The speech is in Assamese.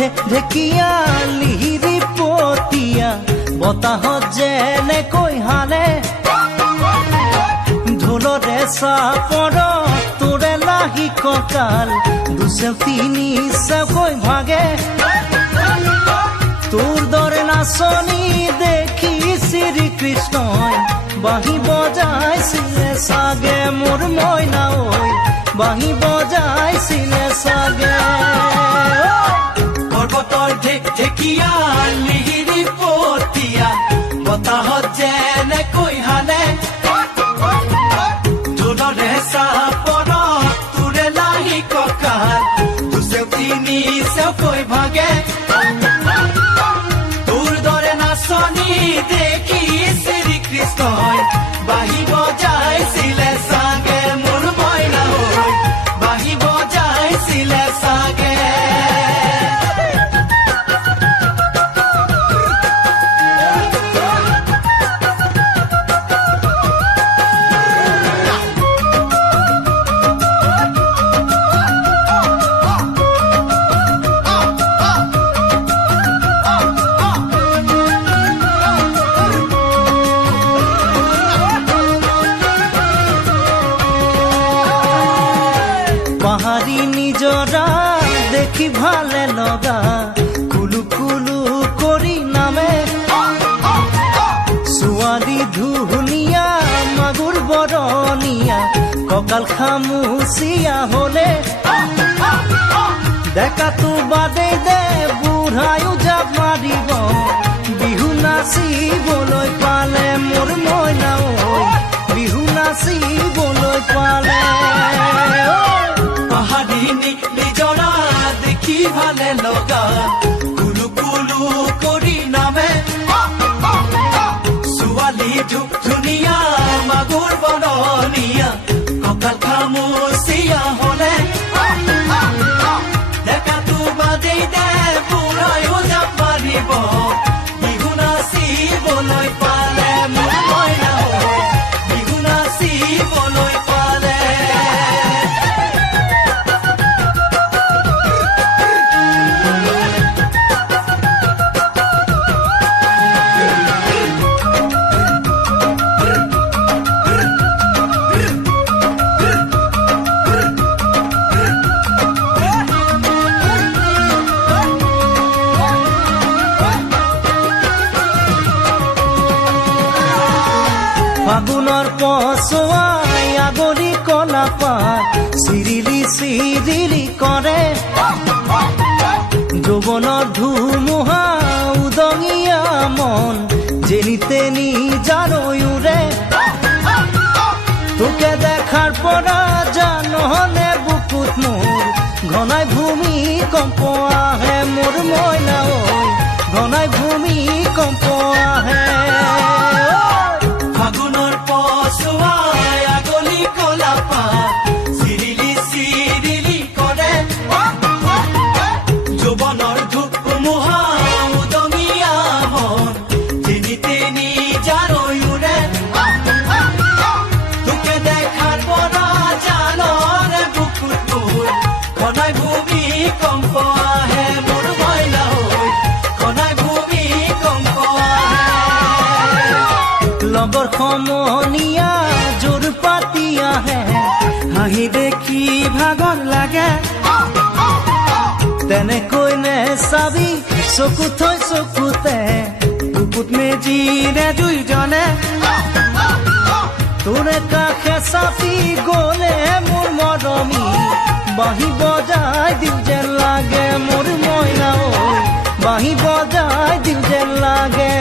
ঢেকীয়া লিহিৰি পতীয়া বতাহত যেনেকৈ হালে ঢোলৰে চাপৰত তোৰে লাহি কঁকাল দুচেও তিনি চেওকৈ ভাগে তোৰ দৰে নাচনি দেখি শ্ৰীকৃষ্ণই বাঁহী বজাইছিলে চাগে মোৰ মইনা ঐ বাঁহী বজাইছিলে চাগে পৰ্বতৰ ঢেকীয়া লিহিৰি পতীয়া বতাহত যেনেকৈ হালে ঢোলৰে চাপৰত তোৰে লাহি কঁকাল দুচেও তিনি চেওকৈ ভাগে তোৰ দৰে নাচনি দেখি শ্ৰীকৃষ্ণই বাঁহী বজাইছিলে চাগে মোৰ মইনা ঐ বাঁহী বজাইছিলে চাগে পাহাৰী নিজৰা দেখি ভালে লগা কুলু কুলু কৰি নামে ছোৱালী ধুনীয়া মাগুৰ বৰণীয়া কঁকাল খামুচিয়া হলে ডেকাটো বাদেই দে বুঢ়ায়ো জাপ মাৰিব বিহু নাচিবলৈ পালে মোৰ মইনা ঐ বিহু নাচিবলৈ পালে পাহাৰী নিজৰা দেখি ভালে লগা কুলু কুলু কৰি নামে ছোৱালী ধুনীয়া মাগুৰ বৰণীয়া কঁকাল খামুচিয়া হলে ডেকাটো বাদেই দে বুঢ়ায়ো জাপ মাৰিব বিহু নাচিবলৈ পালে মোৰ মইনা ঐ বিহু নাচিবলৈ পালে ফাগুনৰ পছুৱাই আগৰি কলা পাত চিৰিলি চিৰিলি কৰে যৌৱনৰ ধুমুহা উদঙিয়া মন যেনি তেনি জানৈ উৰে তোকে দেখাৰ পৰা জানহলে বুকুত মোৰ ঘনাই ভূমিকম্প আহে মোৰ মইনা ঐ ঘনাই ভূমিকম্প আহে ফাগুনৰ পছুৱাই আগলি কলা পাত চিৰিলি চিৰিলি কৰে যৌৱনৰ ধুমুহা উদঙিয়া মন যেনি তেনি জানৈ উৰে তোকে দেখাৰ পৰা জানৰে বুকুত মোৰ ঘনাই ভূমিকম্প আহে মোৰ মইনা ঐ ঘনাই ভূমিকম্প আহে লগৰ সমনীয়া জোৰ পাতি আহে হাঁহি দেখি ভাগৰ লাগে তেনেকৈ নে চাবি চকু থৈ চকুতে বুকুত মেজিৰে দুইজনে তোৰে কাষে চাপি গলে মোৰ মৰমী বাঁহী বজাই দিওঁ যেন লাগে মোৰ মইনা ঐ বাঁহী বজাই দিওঁ যেন লাগে